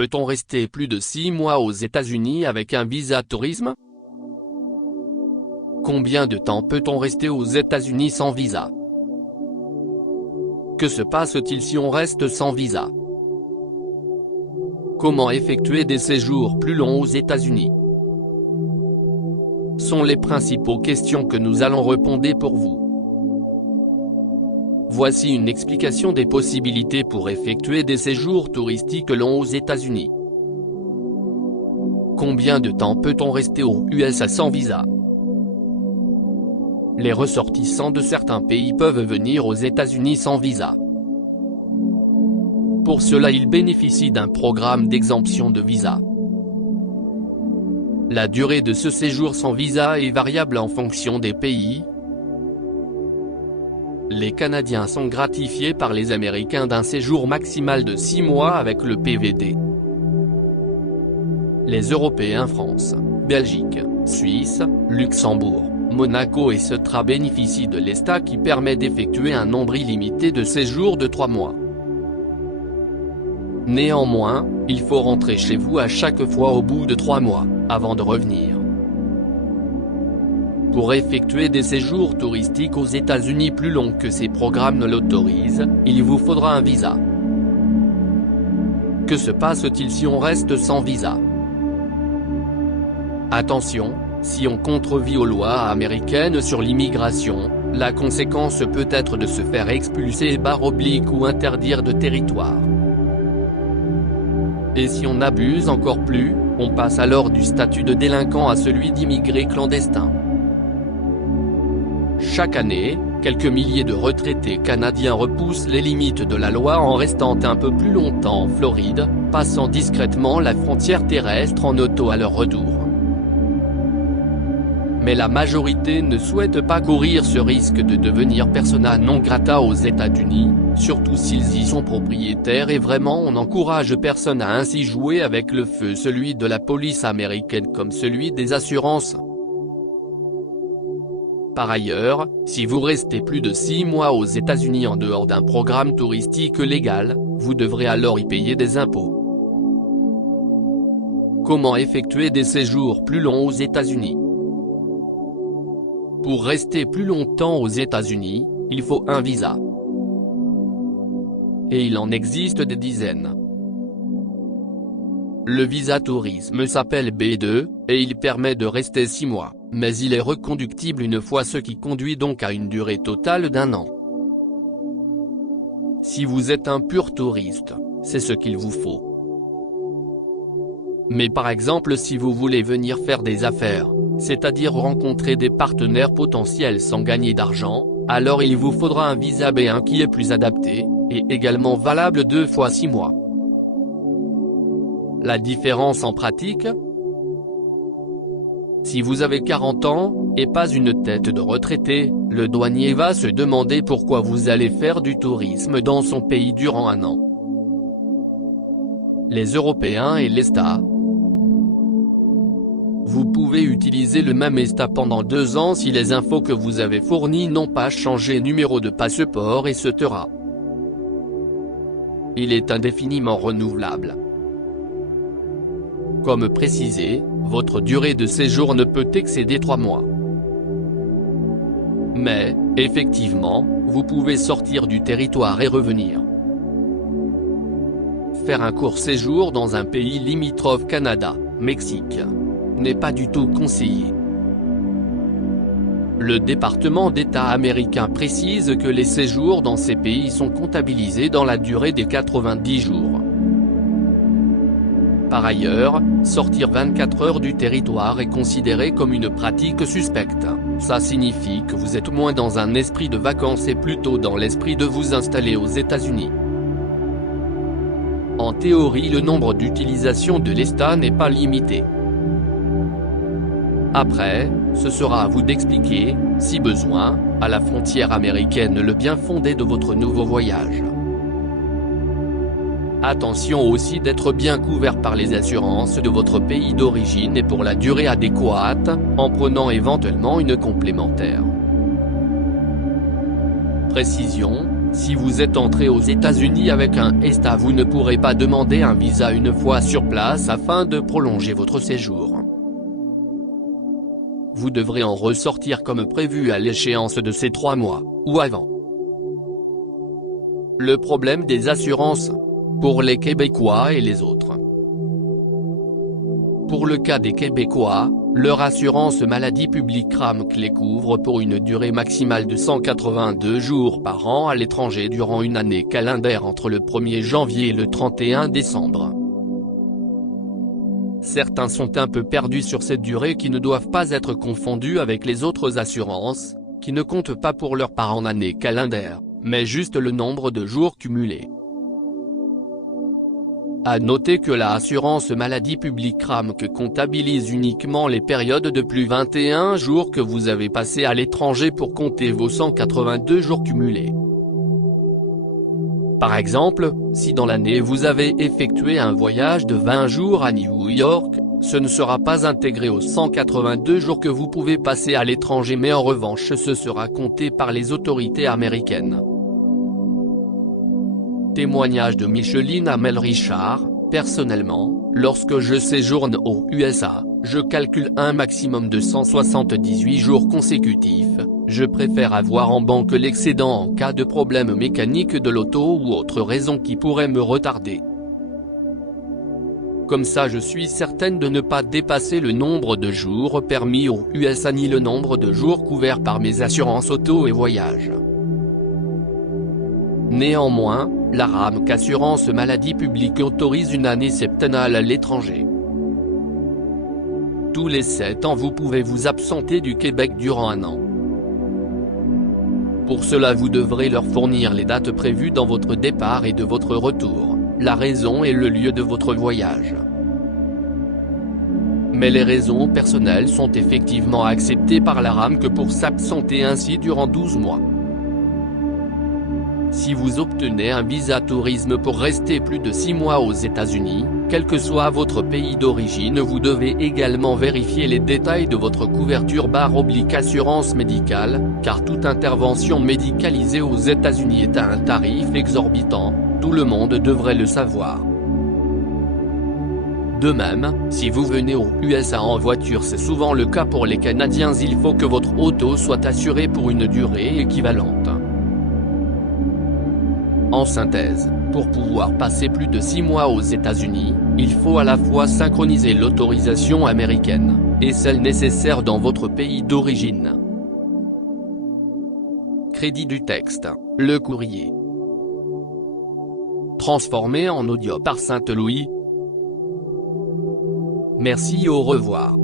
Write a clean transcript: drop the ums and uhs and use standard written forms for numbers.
Peut-on rester plus de 6 mois aux États-Unis avec un visa tourisme? Combien de temps peut-on rester aux États-Unis sans visa? Que se passe-t-il si on reste sans visa? Comment effectuer des séjours plus longs aux États-Unis? Sont les principales questions que nous allons répondre pour vous. Voici une explication des possibilités pour effectuer des séjours touristiques longs aux États-Unis. Combien de temps peut-on rester aux USA sans visa? Les ressortissants de certains pays peuvent venir aux États-Unis sans visa. Pour cela, ils bénéficient d'un programme d'exemption de visa. La durée de ce séjour sans visa est variable en fonction des pays. Les Canadiens sont gratifiés par les Américains d'un séjour maximal de 6 mois avec le PVD. Les Européens France, Belgique, Suisse, Luxembourg, Monaco et Ceuta bénéficient de l'ESTA qui permet d'effectuer un nombre illimité de séjours de 3 mois. Néanmoins, il faut rentrer chez vous à chaque fois au bout de 3 mois, avant de revenir. Pour effectuer des séjours touristiques aux États-Unis plus longs que ces programmes ne l'autorisent, il vous faudra un visa. Que se passe-t-il si on reste sans visa? Attention, si on contrevient aux lois américaines sur l'immigration, la conséquence peut être de se faire expulser ou interdire de territoire. Et si on abuse encore plus, on passe alors du statut de délinquant à celui d'immigré clandestin. Chaque année, quelques milliers de retraités canadiens repoussent les limites de la loi en restant un peu plus longtemps en Floride, passant discrètement la frontière terrestre en auto à leur retour. Mais la majorité ne souhaite pas courir ce risque de devenir persona non grata aux États-Unis, surtout s'ils y sont propriétaires et vraiment on n'encourage personne à ainsi jouer avec le feu, celui de la police américaine comme celui des assurances. Par ailleurs, si vous restez plus de 6 mois aux États-Unis en dehors d'un programme touristique légal, vous devrez alors y payer des impôts. Comment effectuer des séjours plus longs aux États-Unis? Pour rester plus longtemps aux États-Unis, il faut un visa. Et il en existe des dizaines. Le visa tourisme s'appelle B2, et il permet de rester 6 mois, mais il est reconductible une fois, ce qui conduit donc à une durée totale d'1 an. Si vous êtes un pur touriste, c'est ce qu'il vous faut. Mais par exemple si vous voulez venir faire des affaires, c'est-à-dire rencontrer des partenaires potentiels sans gagner d'argent, alors il vous faudra un visa B1 qui est plus adapté, et également valable 2 fois 6 mois. La différence en pratique? Si vous avez 40 ans, et pas une tête de retraité, le douanier va se demander pourquoi vous allez faire du tourisme dans son pays durant 1 an. Les Européens et l'ESTA. Vous pouvez utiliser le même ESTA pendant 2 ans si les infos que vous avez fournies n'ont pas changé, numéro de passeport etc. Il est indéfiniment renouvelable. Comme précisé, votre durée de séjour ne peut excéder 3 mois. Mais, effectivement, vous pouvez sortir du territoire et revenir. Faire un court séjour dans un pays limitrophe Canada, Mexique, n'est pas du tout conseillé. Le département d'État américain précise que les séjours dans ces pays sont comptabilisés dans la durée des 90 jours. Par ailleurs, sortir 24 heures du territoire est considéré comme une pratique suspecte. Ça signifie que vous êtes moins dans un esprit de vacances et plutôt dans l'esprit de vous installer aux États-Unis. En théorie, le nombre d'utilisations de l'ESTA n'est pas limité. Après, ce sera à vous d'expliquer, si besoin, à la frontière américaine le bien fondé de votre nouveau voyage. Attention aussi d'être bien couvert par les assurances de votre pays d'origine et pour la durée adéquate, en prenant éventuellement une complémentaire. Précision, Si vous êtes entré aux États-Unis avec un ESTA, vous ne pourrez pas demander un visa une fois sur place afin de prolonger votre séjour. Vous devrez en ressortir comme prévu à l'échéance de ces 3 mois, ou avant. Le problème des assurances. Pour les Québécois et les autres. Pour le cas des Québécois, leur assurance maladie publique RAMQ les couvre pour une durée maximale de 182 jours par an à l'étranger durant une année calendaire entre le 1er janvier et le 31 décembre. Certains sont un peu perdus sur cette durée qui ne doivent pas être confondus avec les autres assurances, qui ne comptent pas pour leur part en année calendaire, mais juste le nombre de jours cumulés. À noter que la assurance maladie publique RAMQ comptabilise uniquement les périodes de plus 21 jours que vous avez passés à l'étranger pour compter vos 182 jours cumulés. Par exemple, si dans l'année vous avez effectué un voyage de 20 jours à New York, ce ne sera pas intégré aux 182 jours que vous pouvez passer à l'étranger, mais en revanche ce sera compté par les autorités américaines. Témoignage de Micheline Amel Richard. Personnellement, lorsque je séjourne aux USA, je calcule un maximum de 178 jours consécutifs. Je préfère avoir en banque l'excédent en cas de problème mécanique de l'auto ou autre raison qui pourrait me retarder. Comme ça je suis certaine de ne pas dépasser le nombre de jours permis aux USA ni le nombre de jours couverts par mes assurances auto et voyage. Néanmoins, la RAMQ assurance maladie publique autorise une année septennale à l'étranger. Tous les 7 ans vous pouvez vous absenter du Québec durant un an. Pour cela vous devrez leur fournir les dates prévues dans votre départ et de votre retour, la raison et le lieu de votre voyage. Mais les raisons personnelles sont effectivement acceptées par la RAMQ pour s'absenter ainsi durant 12 mois. Si vous obtenez un visa tourisme pour rester plus de 6 mois aux États-Unis, quel que soit votre pays d'origine, vous devez également vérifier les détails de votre couverture / assurance médicale, car toute intervention médicalisée aux États-Unis est à un tarif exorbitant, tout le monde devrait le savoir. De même, si vous venez aux USA en voiture, c'est souvent le cas pour les Canadiens, il faut que votre auto soit assurée pour une durée équivalente. En synthèse, pour pouvoir passer plus de 6 mois aux États-Unis, il faut à la fois synchroniser l'autorisation américaine, et celle nécessaire dans votre pays d'origine. Crédit du texte, Le Courrier. Transformé en audio par Saint-Louis. Merci, au revoir.